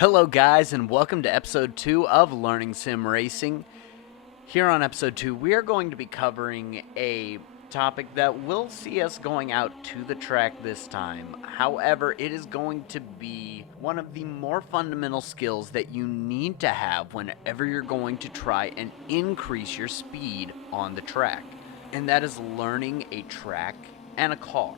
Hello guys, and welcome to episode 2 of Learning Sim Racing. Here on episode 2, we are going to be covering a topic that will see us going out to the track this time. However, it is going to be one of the more fundamental skills that you need to have whenever you're going to try and increase your speed on the track. And that is learning a track and a car.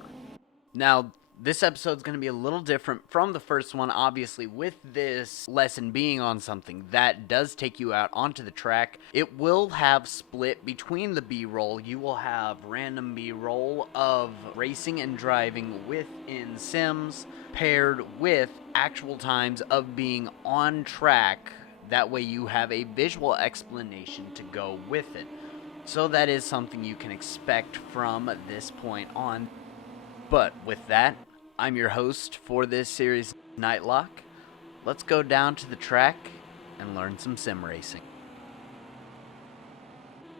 Now, this episode is going to be a little different from the first one, obviously, with this lesson being on something that does take you out onto the track. It will have split between the B-roll. You will have random B-roll of racing and driving within Sims, paired with actual times of being on track. That way you have a visual explanation to go with it. So that is something you can expect from this point on. But with that, I'm your host for this series, Nightlock. Let's go down to the track and learn some sim racing.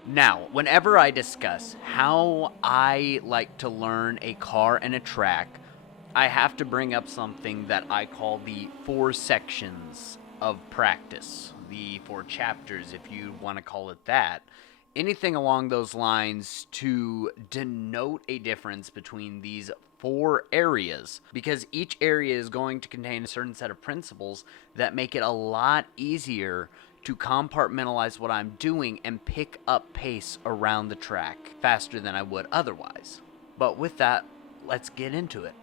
Now, whenever I discuss how I like to learn a car and a track, I have to bring up something that I call the 4 sections of practice. The 4 chapters, if you want to call it that. Anything along those lines to denote a difference between these 4 areas, because each area is going to contain a certain set of principles that make it a lot easier to compartmentalize what I'm doing and pick up pace around the track faster than I would otherwise. But with that, let's get into it.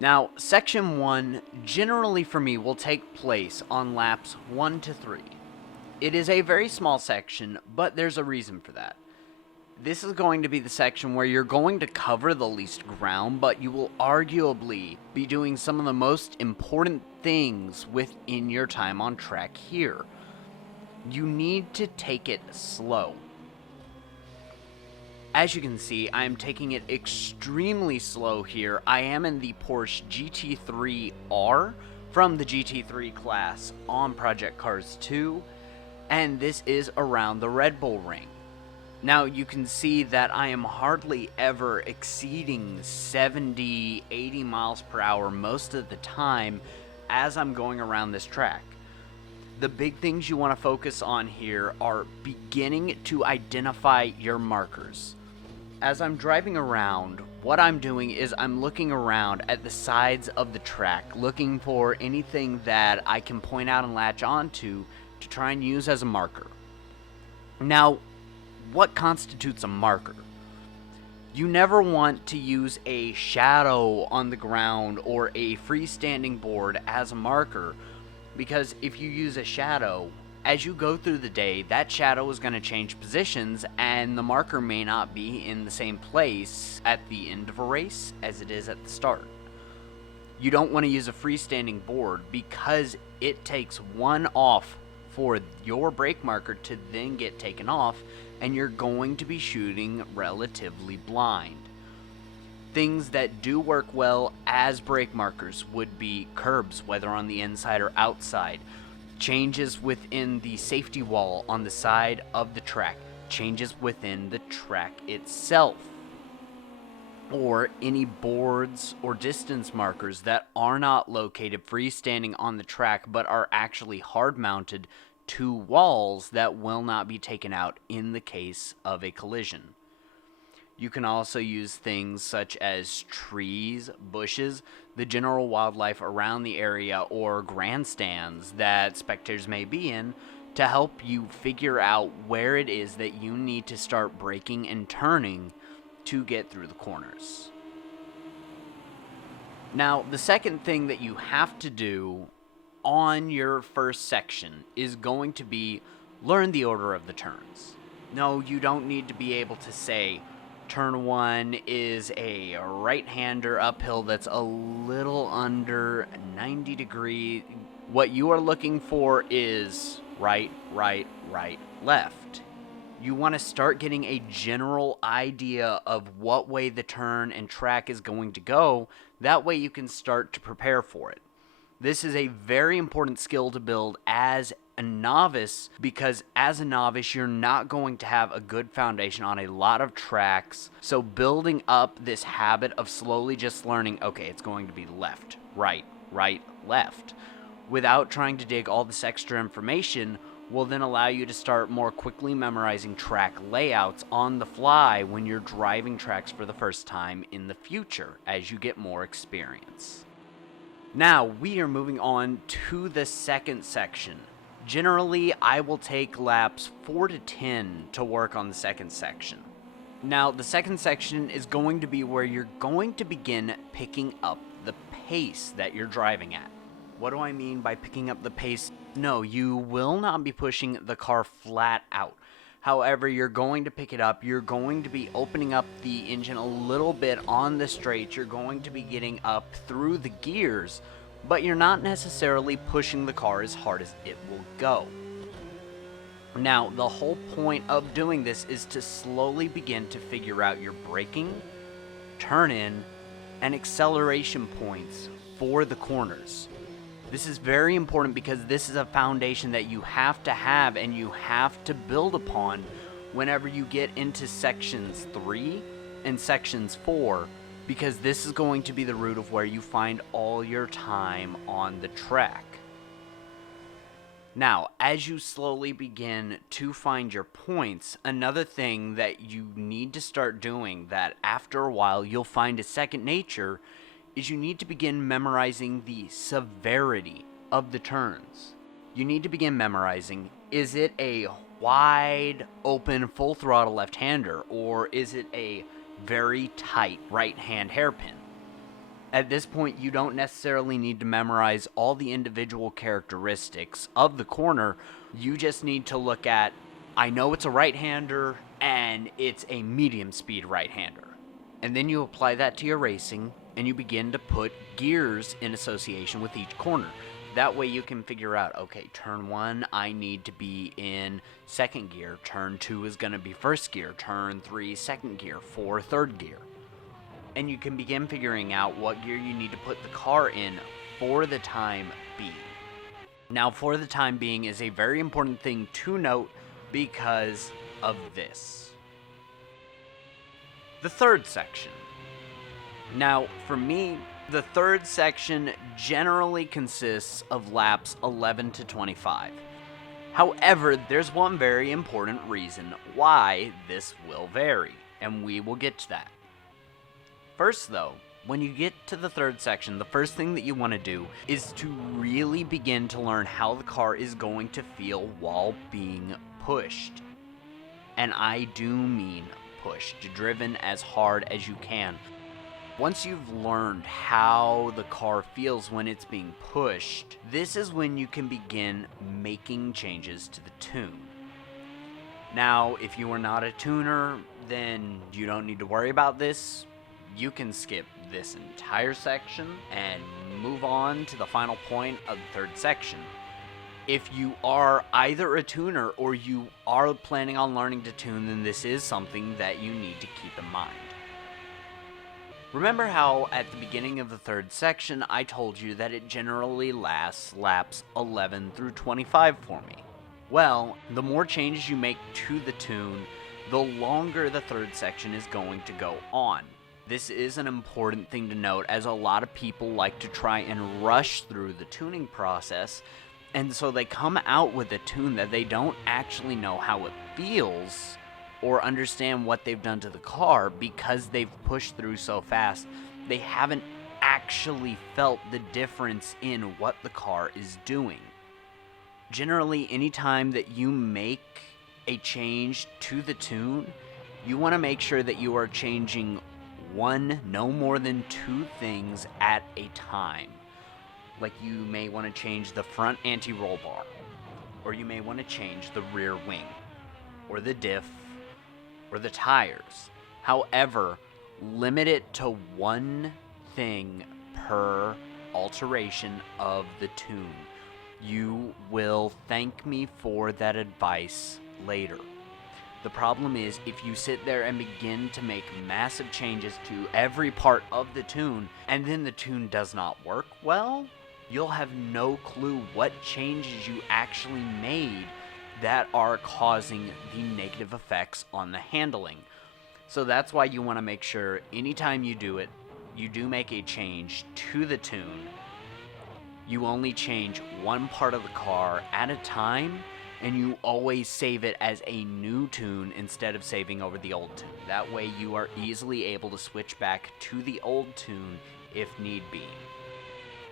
Now, section 1 generally for me will take place on laps 1 to 3. It is a very small section, but there's a reason for that. This is going to be the section where you're going to cover the least ground, but you will arguably be doing some of the most important things within your time on track here. You need to take it slow. As you can see, I am taking it extremely slow here. I am in the Porsche GT3R from the GT3 class on Project Cars 2. And this is around the Red Bull Ring. Now you can see that I am hardly ever exceeding 70, 80 miles per hour most of the time as I'm going around this track. The big things you want to focus on here are beginning to identify your markers. As I'm driving around, what I'm doing is I'm looking around at the sides of the track, looking for anything that I can point out and latch onto to try and use as a marker. Now, what constitutes a marker? You never want to use a shadow on the ground or a freestanding board as a marker, because if you use a shadow, as you go through the day, that shadow is going to change positions and the marker may not be in the same place at the end of a race as it is at the start. You don't want to use a freestanding board because it takes one off for your brake marker to then get taken off, and you're going to be shooting relatively blind. Things that do work well as brake markers would be curbs, whether on the inside or outside, changes within the safety wall on the side of the track, changes within the track itself, or any boards or distance markers that are not located freestanding on the track but are actually hard mounted to walls that will not be taken out in the case of a collision. You can also use things such as trees, bushes, the general wildlife around the area, or grandstands that spectators may be in to help you figure out where it is that you need to start braking and turning to get through the corners. Now, the second thing that you have to do on your first section is going to be learn the order of the turns. No, you don't need to be able to say turn 1 is a right-hander uphill that's a little under 90 degrees. What you are looking for is right, right, right, left. You want to start getting a general idea of what way the turn and track is going to go. That way you can start to prepare for it. This is a very important skill to build as a novice, because as a novice, you're not going to have a good foundation on a lot of tracks. So building up this habit of slowly just learning, okay, it's going to be left, right, right, left, without trying to dig all this extra information, will then allow you to start more quickly memorizing track layouts on the fly when you're driving tracks for the first time in the future as you get more experience. Now, we are moving on to the second section. Generally, I will take laps 4 to 10 to work on the second section. Now, the second section is going to be where you're going to begin picking up the pace that you're driving at. What do I mean by picking up the pace? No, you will not be pushing the car flat out. However, you're going to pick it up. You're going to be opening up the engine a little bit on the straight. You're going to be getting up through the gears, but you're not necessarily pushing the car as hard as it will go. Now, the whole point of doing this is to slowly begin to figure out your braking, turn-in, and acceleration points for the corners. This is very important because this is a foundation that you have to have and you have to build upon whenever you get into sections 3 and sections 4, because this is going to be the root of where you find all your time on the track. Now, as you slowly begin to find your points, another thing that you need to start doing that after a while you'll find is second nature is you need to begin memorizing the severity of the turns. You need to begin memorizing, is it a wide open full throttle left-hander or is it a very tight right-hand hairpin? At this point, you don't necessarily need to memorize all the individual characteristics of the corner. You just need to look at, I know it's a right-hander and it's a medium speed right-hander. And then you apply that to your racing and you begin to put gears in association with each corner. That way you can figure out, okay, turn 1, I need to be in second gear. Turn 2 is going to be first gear. Turn 3, second gear. 4, third gear. And you can begin figuring out what gear you need to put the car in for the time being. Now, for the time being is a very important thing to note because of this. The third section. Now, for me, the third section generally consists of laps 11 to 25. However, there's one very important reason why this will vary, and we will get to that. First, though, when you get to the third section, the first thing that you want to do is to really begin to learn how the car is going to feel while being pushed. And I do mean pushed, driven as hard as you can. Once you've learned how the car feels when it's being pushed, this is when you can begin making changes to the tune. Now, if you are not a tuner, then you don't need to worry about this. You can skip this entire section and move on to the final point of the third section. If you are either a tuner or you are planning on learning to tune, then this is something that you need to keep in mind. Remember how at the beginning of the third section I told you that it generally lasts laps 11 through 25 for me? Well, the more changes you make to the tune, the longer the third section is going to go on. This is an important thing to note, as a lot of people like to try and rush through the tuning process, and so they come out with a tune that they don't actually know how it feels or understand what they've done to the car because they've pushed through so fast. They haven't actually felt the difference in what the car is doing. Generally, anytime that you make a change to the tune, you want to make sure that you are changing one, no more than 2 things at a time. Like you may want to change the front anti-roll bar, or you may want to change the rear wing, or the diff, or the tires. However, limit it to 1 thing per alteration of the tune. You will thank me for that advice later. The problem is, if you sit there and begin to make massive changes to every part of the tune, and then the tune does not work well, you'll have no clue what changes you actually made that are causing the negative effects on the handling. So that's why you want to make sure anytime you do it, you do make a change to the tune, You only change one part of the car at a time, and you always save it as a new tune instead of saving over the old tune. That way you are easily able to switch back to the old tune if need be.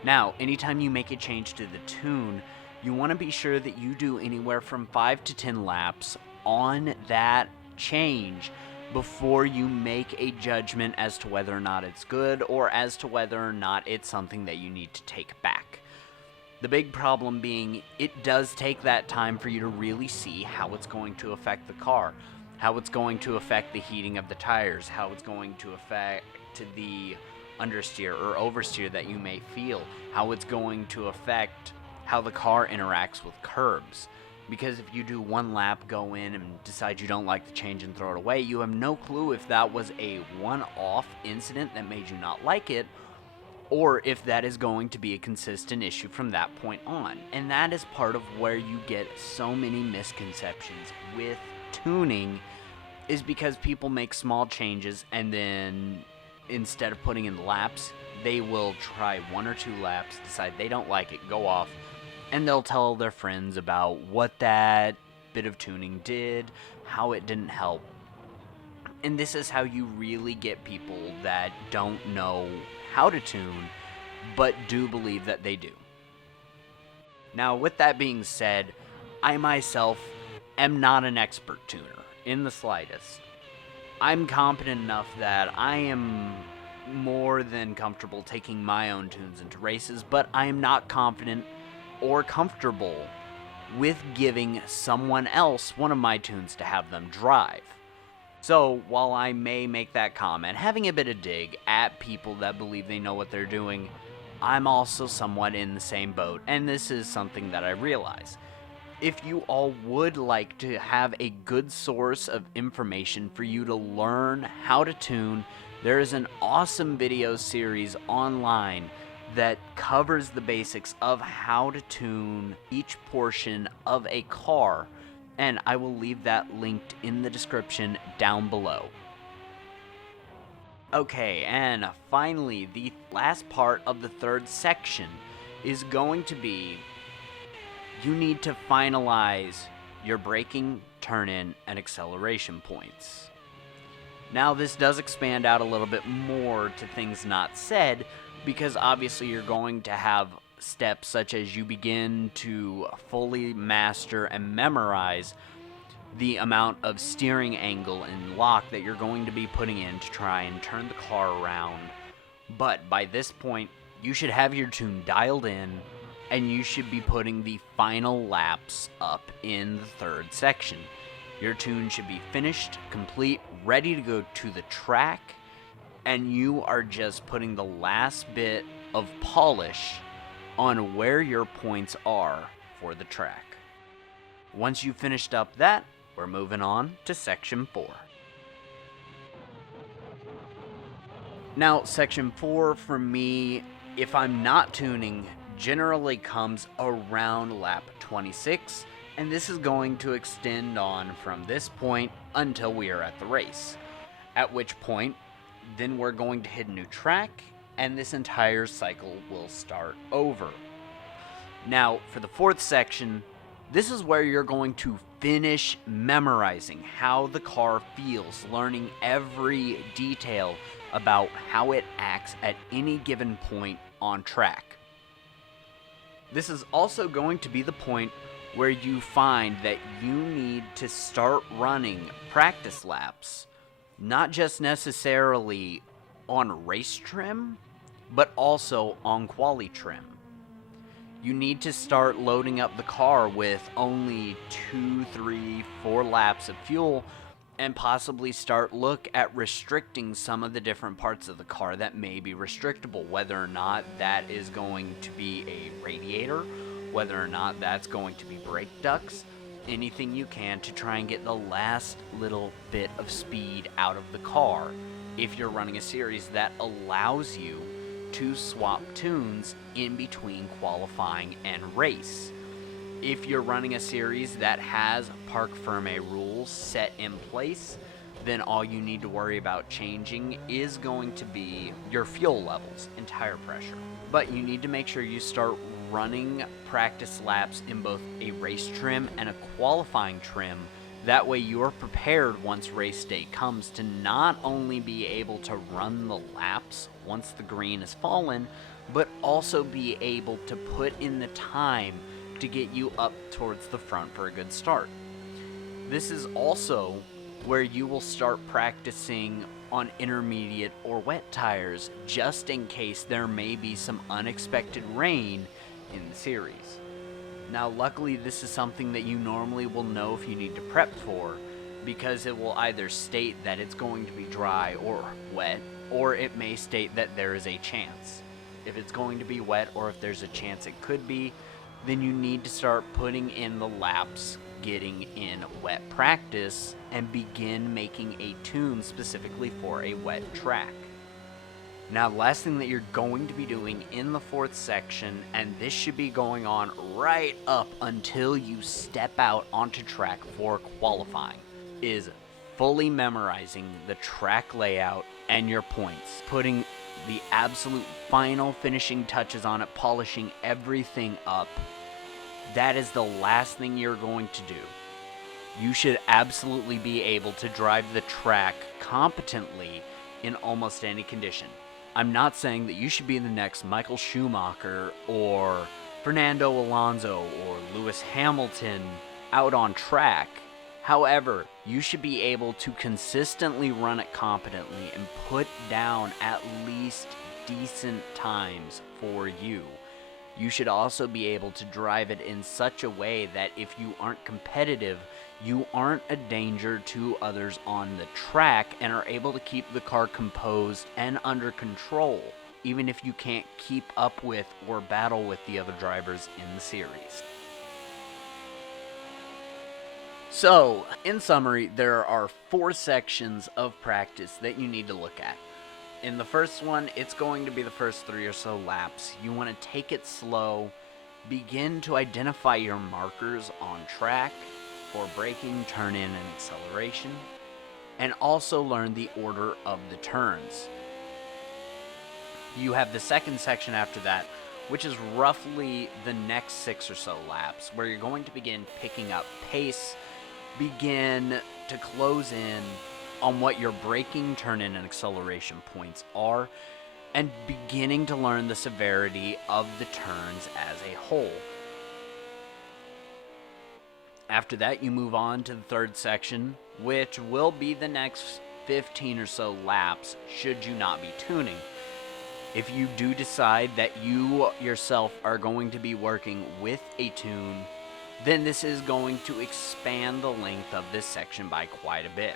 Now, anytime you make a change to the tune, you want to be sure that you do anywhere from 5 to 10 laps on that change before you make a judgment as to whether or not it's good or as to whether or not it's something that you need to take back. The big problem being, it does take that time for you to really see how it's going to affect the car, how it's going to affect the heating of the tires, how it's going to affect the understeer or oversteer that you may feel, how it's going to affect how the car interacts with curbs. Because if you do one lap, go in and decide you don't like the change and throw it away, you have no clue if that was a one-off incident that made you not like it, or if that is going to be a consistent issue from that point on. And that is part of where you get so many misconceptions with tuning, is because people make small changes and then instead of putting in laps, they will try 1 or 2 laps, decide they don't like it, go off, and they'll tell their friends about what that bit of tuning did, how it didn't help. And this is how you really get people that don't know how to tune, but do believe that they do. Now, with that being said, I myself am not an expert tuner, in the slightest. I'm competent enough that I am more than comfortable taking my own tunes into races, but I am not confident or comfortable with giving someone else one of my tunes to have them drive. So, while I may make that comment, having a bit of dig at people that believe they know what they're doing, I'm also somewhat in the same boat, and this is something that I realize. If you all would like to have a good source of information for you to learn how to tune, there is an awesome video series online that covers the basics of how to tune each portion of a car, and I will leave that linked in the description down below. Okay, and finally, the last part of the third section is going to be, you need to finalize your braking, turn-in, and acceleration points. Now, this does expand out a little bit more to things not said, because obviously you're going to have steps such as you begin to fully master and memorize the amount of steering angle and lock that you're going to be putting in to try and turn the car around. But by this point, you should have your tune dialed in, and you should be putting the final laps up in the third section. Your tune should be finished, complete, ready to go to the track, and you are just putting the last bit of polish on where your points are for the track. Once you've finished up that, we're moving on to Section 4. Now, Section 4 for me, if I'm not tuning, generally comes around lap 26, and this is going to extend on from this point until we are at the race. At which point, then we're going to hit a new track, and this entire cycle will start over. Now, for the fourth section, this is where you're going to finish memorizing how the car feels, learning every detail about how it acts at any given point on track. This is also going to be the point where you find that you need to start running practice laps, not just necessarily on race trim, but also on quali trim. You need to start loading up the car with only 2, 3, 4 laps of fuel, and possibly start look at restricting some of the different parts of the car that may be restrictable, whether or not that is going to be a radiator, whether or not that's going to be brake ducts, anything you can to try and get the last little bit of speed out of the car if you're running a series that allows you to swap tunes in between qualifying and race. If you're running a series that has Parc Fermé rules set in place, then all you need to worry about changing is going to be your fuel levels and tire pressure. But you need to make sure you start running practice laps in both a race trim and a qualifying trim. That way you're prepared once race day comes to not only be able to run the laps once the green is fallen, but also be able to put in the time to get you up towards the front for a good start. This is also where you will start practicing on intermediate or wet tires, just in case there may be some unexpected rain in the series. Now, luckily, this is something that you normally will know if you need to prep for, because it will either state that it's going to be dry or wet, or it may state that there is a chance. If it's going to be wet, or if there's a chance it could be, then you need to start putting in the laps, getting in wet practice, and begin making a tune specifically for a wet track. Now, the last thing that you're going to be doing in the fourth section, and this should be going on right up until you step out onto track for qualifying, is fully memorizing the track layout and your points, putting the absolute final finishing touches on it, polishing everything up. That is the last thing you're going to do. You should absolutely be able to drive the track competently in almost any condition. I'm not saying that you should be the next Michael Schumacher or Fernando Alonso or Lewis Hamilton out on track. However, you should be able to consistently run it competently and put down at least decent times for you. You should also be able to drive it in such a way that if you aren't competitive, you aren't a danger to others on the track and are able to keep the car composed and under control, even if you can't keep up with or battle with the other drivers in the series. So, in summary, there are 4 sections of practice that you need to look at. In the first one, it's going to be the first 3 or so laps. You want to take it slow, begin to identify your markers on track for braking, turn-in, and acceleration, and also learn the order of the turns. You have the second section after that, which is roughly the next 6 or so laps, where you're going to begin picking up pace, begin to close in on what your braking, turn-in, and acceleration points are, and beginning to learn the severity of the turns as a whole. After that, you move on to the third section, which will be the next 15 or so laps, should you not be tuning. If you do decide that you yourself are going to be working with a tune, then this is going to expand the length of this section by quite a bit.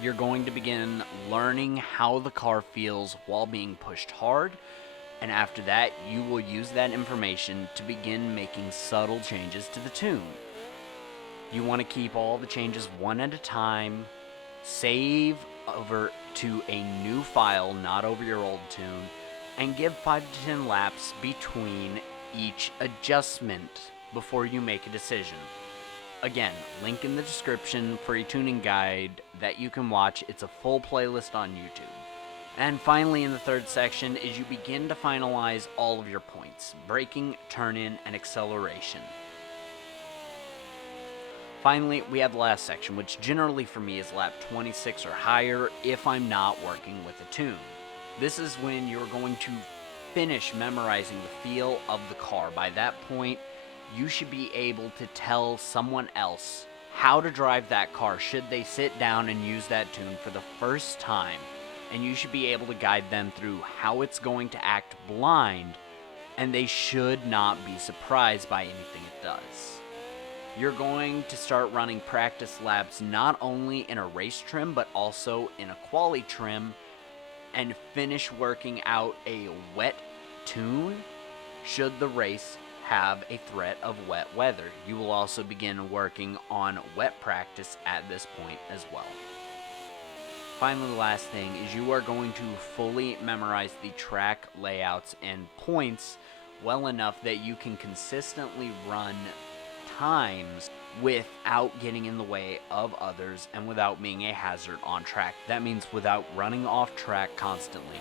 You're going to begin learning how the car feels while being pushed hard, and after that, you will use that information to begin making subtle changes to the tune. You want to keep all the changes one at a time, save over to a new file, not over your old tune, and give 5 to 10 laps between each adjustment before you make a decision. Again, link in the description for a tuning guide that you can watch. It's a full playlist on YouTube. And finally, in the third section, is you begin to finalize all of your points: braking, turn-in, and acceleration. Finally, we have the last section, which generally for me is lap 26 or higher if I'm not working with a tune. This is when you're going to finish memorizing the feel of the car. By that point, you should be able to tell someone else how to drive that car should they sit down and use that tune for the first time, and you should be able to guide them through how it's going to act blind, and they should not be surprised by anything it does. You're going to start running practice laps not only in a race trim but also in a quali trim, and finish working out a wet tune should the race have a threat of wet weather. You will also begin working on wet practice at this point as well. Finally, the last thing is you are going to fully memorize the track layouts and points well enough that you can consistently run times without getting in the way of others and without being a hazard on track. That means without running off track constantly,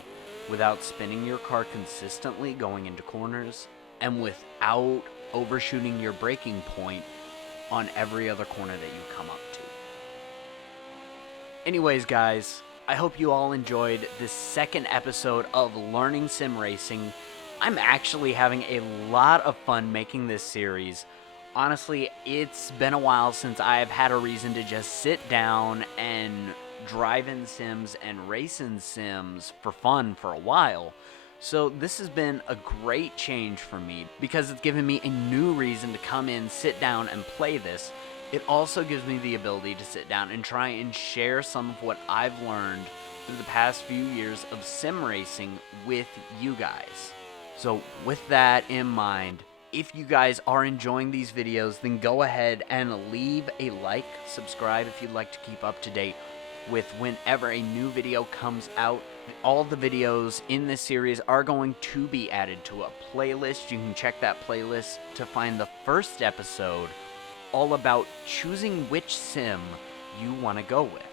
without spinning your car consistently going into corners, and without overshooting your braking point on every other corner that you come up to. Anyways, guys, I hope you all enjoyed this second episode of Learning Sim Racing. I'm actually having a lot of fun making this series. Honestly, it's been a while since I've had a reason to just sit down and drive in sims and race in sims for fun for a while. So this has been a great change for me because it's given me a new reason to come in, sit down, and play this. It also gives me the ability to sit down and try and share some of what I've learned through the past few years of sim racing with you guys. So with that in mind, if you guys are enjoying these videos, then go ahead and leave a like, subscribe if you'd like to keep up to date with whenever a new video comes out. All the videos in this series are going to be added to a playlist. You can check that playlist to find the first episode all about choosing which sim you want to go with.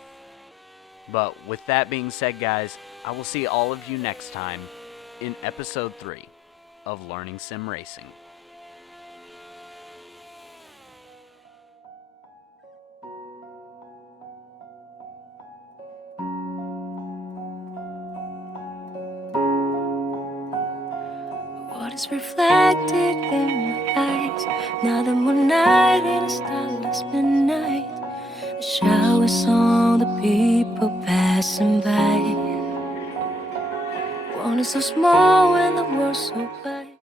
But with that being said, guys, I will see all of you next time in episode 3 of Learning Sim Racing. What is reflected in my eyes? Another moonlight in a starless midnight. The showers on the people passing by. One is so small and the world's so wide.